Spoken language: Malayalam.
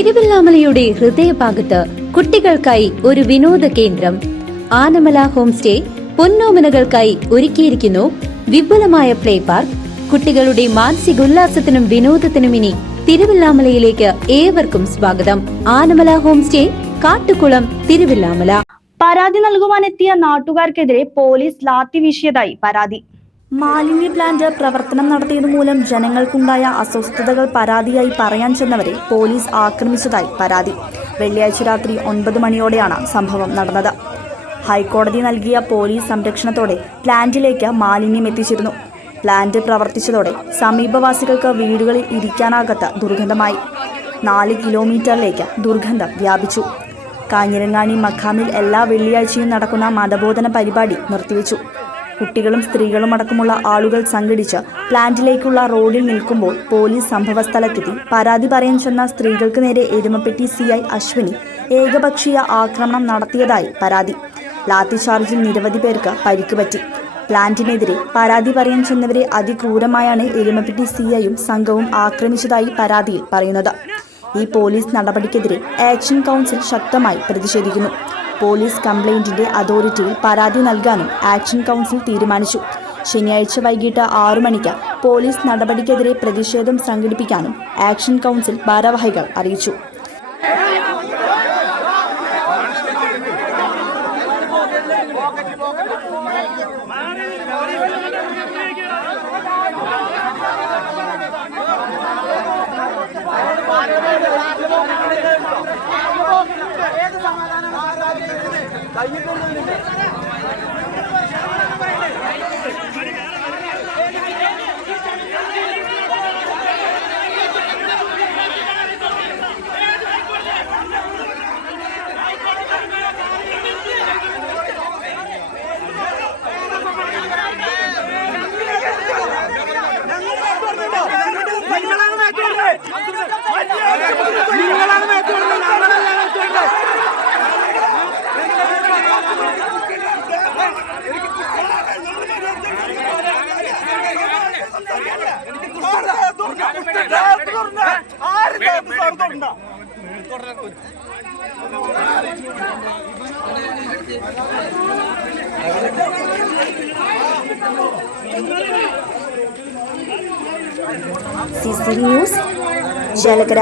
തിരുവല്ലാമലയുടെ ഹൃദയഭാഗത്ത് കുട്ടികൾക്കായി ഒരു വിനോദ കേന്ദ്രം. ആനമല ഹോം സ്റ്റേ പൊന്നോമനകൾക്കായി ഒരുക്കിയിരിക്കുന്നു വിപുലമായ പ്ലേ പാർക്ക്. കുട്ടികളുടെ മാനസികോല്ലാസത്തിനും വിനോദത്തിനും ഇനി തിരുവല്ലാമലയിലേക്ക് ഏവർക്കും സ്വാഗതം. Anamala home stay Kattukulam Thiruvallamala. പരാതി നൽകുവാനെത്തിയ നാട്ടുകാർക്കെതിരെ പോലീസ് ലാത്തി വീശിയതായി പരാതി. മാലിന്യ പ്ലാന്റ് പ്രവർത്തനം നടത്തിയത് മൂലം ജനങ്ങൾക്കുണ്ടായ അസ്വസ്ഥതകൾ പരാതിയായി പറയാൻ ചെന്നവരെ പോലീസ് ആക്രമിച്ചതായി പരാതി. വെള്ളിയാഴ്ച രാത്രി ഒൻപത് മണിയോടെയാണ് സംഭവം നടന്നത്. ഹൈക്കോടതി നൽകിയ പോലീസ് സംരക്ഷണത്തോടെ പ്ലാന്റിലേക്ക് മാലിന്യം എത്തിച്ചിരുന്നു. പ്ലാന്റ് പ്രവർത്തിച്ചതോടെ സമീപവാസികൾക്ക് വീടുകളിൽ ഇരിക്കാനാകാത്ത ദുർഗന്ധമായി. നാല് കിലോമീറ്ററിലേക്ക് ദുർഗന്ധം വ്യാപിച്ചു. കാഞ്ഞിരങ്ങാണി മഖാമിൽ എല്ലാ വെള്ളിയാഴ്ചയും നടക്കുന്ന മതബോധന പരിപാടി നിർത്തിവെച്ചു. കുട്ടികളും സ്ത്രീകളും അടക്കമുള്ള ആളുകൾ സംഘടിച്ച് പ്ലാന്റിലേക്കുള്ള റോഡിൽ നിൽക്കുമ്പോൾ പോലീസ് സംഭവസ്ഥലത്തെത്തി. പരാതി പറയാൻ ചെന്ന സ്ത്രീകൾക്ക് നേരെ എരുമപ്പെട്ടി സി ഐ അശ്വിനി ഏകപക്ഷീയ ആക്രമണം നടത്തിയതായി പരാതി. ലാത്തിചാർജിൽ നിരവധി പേർക്ക് പരിക്ക് പറ്റി. പ്ലാന്റിനെതിരെ പരാതി പറയാൻ ചെന്നവരെ അതിക്രൂരമായാണ് എരുമപ്പെട്ടി സി ഐയും സംഘവും ആക്രമിച്ചതായി പരാതിയിൽ പറയുന്നത്. ഈ പോലീസ് നടപടിക്കെതിരെ ആക്ഷൻ കൗൺസിൽ ശക്തമായി പ്രതിഷേധിക്കുന്നു. പോലീസ് കംപ്ലയിന്റിന്റെ അതോറിറ്റിയിൽ പരാതി നൽകാനും ആക്ഷൻ കൗൺസിൽ തീരുമാനിച്ചു. ശനിയാഴ്ച വൈകിട്ട് ആറു മണിക്ക് പോലീസ് നടപടിക്കെതിരെ പ്രതിഷേധം സംഘടിപ്പിക്കാനും ആക്ഷൻ കൗൺസിൽ ഭാരവാഹികൾ അറിയിച്ചു. ഏത് മാറ്റുന്നത് നിങ്ങളാണ് സി സി ന്യൂസ് ചേലക്കര